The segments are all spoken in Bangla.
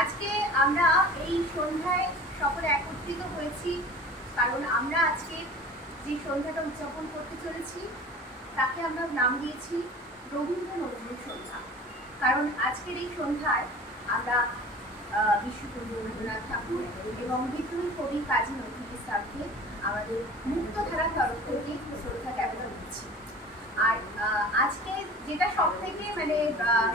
আজকে আমরা এই সন্ধ্যায় সকলে একত্রিত হয়েছি, কারণ আমরা আজকে যে সন্ধ্যাটা উদযাপন করতে চলেছি, তাকে আমরা নাম দিয়েছি রবীন্দ্র নজরুল সন্ধ্যা। কারণ আজকের এই সন্ধ্যায় আমরা বিশ্বকবি রবীন্দ্রনাথ ঠাকুর এবং বিদ্রোহী কবি কাজী নজরুল ইসলামকে আমাদের মুক্তধারা তরফ থেকে শ্রদ্ধা জ্ঞাপন দিচ্ছি আর আজকে যেটা সব থেকে মানে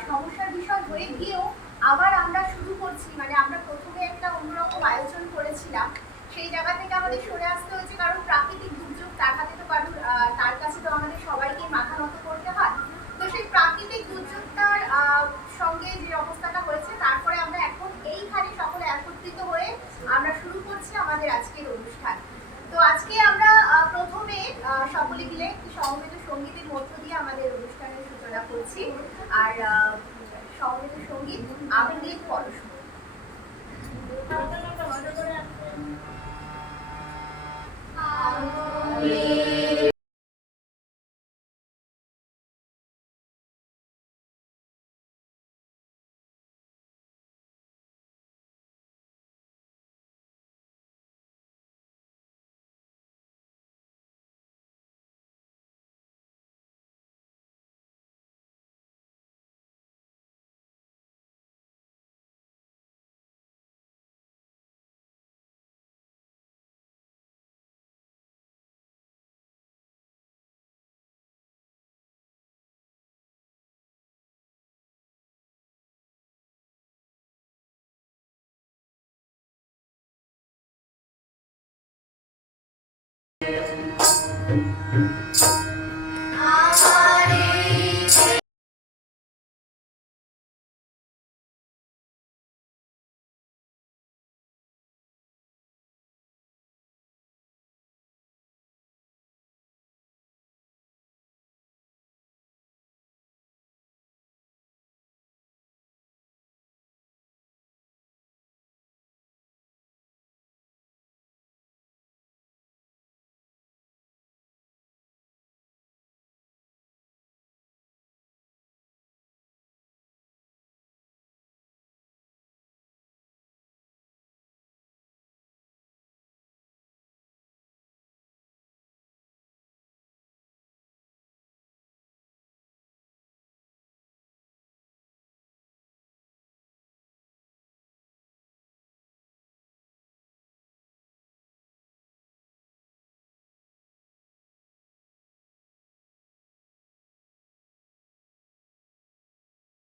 সমস্যার বিষয় হয়ে গিয়েও আবার আমরা শুরু করছি মানে আমরা প্রথমে একটা অন্যরকম আয়োজন করেছিলাম। সেই জায়গা থেকে আমাদের সরে আসতে হয়েছে কারণ প্রাকৃতিক দুর্যোগ, তার হাতে তো কারণ তার কাছে তো আমাদের সবাইকে মাথা নত করতে হয়। তো সেই প্রাকৃতিক দুর্যোগটার সঙ্গে যে অবস্থাটা হয়েছে, তারপরে আমরা এখন এইখানে সকলে একত্রিত হয়ে আমরা শুরু করছি আমাদের আজকের অনুষ্ঠান। তো আজকে আমরা প্রথমে সকলে মিলে একটি সমবেত সঙ্গীতের মধ্য দিয়ে আমাদের অনুষ্ঠানের সূচনা করছি। আর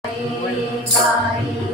গায়ে গায়ে